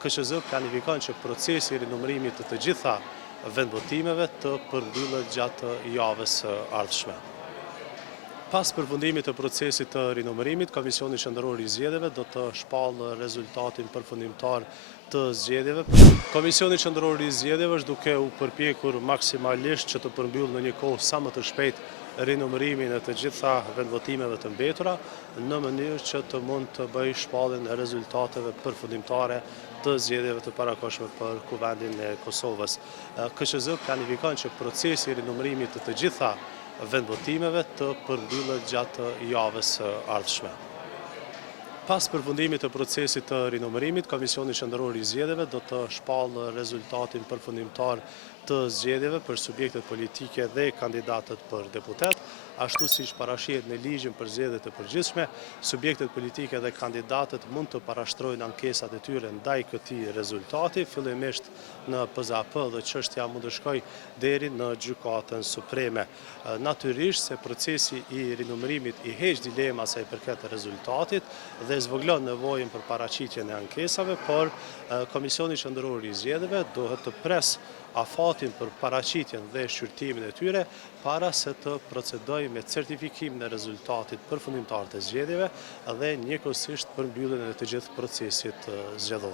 KQZ planifikon që procesi i rinumërimit të gjitha vendvotimeve të përmbyllet gjatë javës së ardhshme. Pas përfundimit të procesit të rinumërimit, Komisioni Qendror i Zgjedhjeve do të shpallë rezultatin përfundimtar të zgjedhjeve. Komisioni Qendror i Zgjedhjeve është duke u përpjekur maksimalisht që të përmbyllë në një kohë sa më të shpejtë rinumërimin e të gjitha vendvotimeve të mbetura, në mënyrë që të mund të bëjë shpalljen e rezultateve përfundimtare të zgjedhjeve të parakohshme për Kuvendin e Kosovës. KQZ planifikon që procesi i rinumërimit të gjitha vendvotimeve të përmbyllet gjatë javës së ardhshme. Pas përfundimit të procesit të rinumërimit, Komisioni Qendror i Zgjedhjeve do të shpallë rezultatin përfundimtar të zgjedhjeve për subjektet politike dhe kandidatët për deputet, ashtu siç parashihet në ligjin për zgjedhjet e përgjithshme, subjektet politike dhe kandidatët mund të parashtrojnë ankesat e tyre ndaj këtij rezultati, fillimisht në PZAP dhe çështja mund të shkojë deri në Gjykatën Supreme. Natyrisht se procesi i rinumërimit i heq dilema sa i përket rezultatit dhe zvogëlon nevojën për paraqitjen e ankesave, por Komisioni Qendror i Zgjedhjeve duhet të presë afatin për paraqitjen dhe shqyrtimin e tyre para se të procedojë me certifikimin e rezultatit përfundimtar të zgjedhjeve dhe njëkohësisht përmbylljen e të gjithë procesit zgjedhor.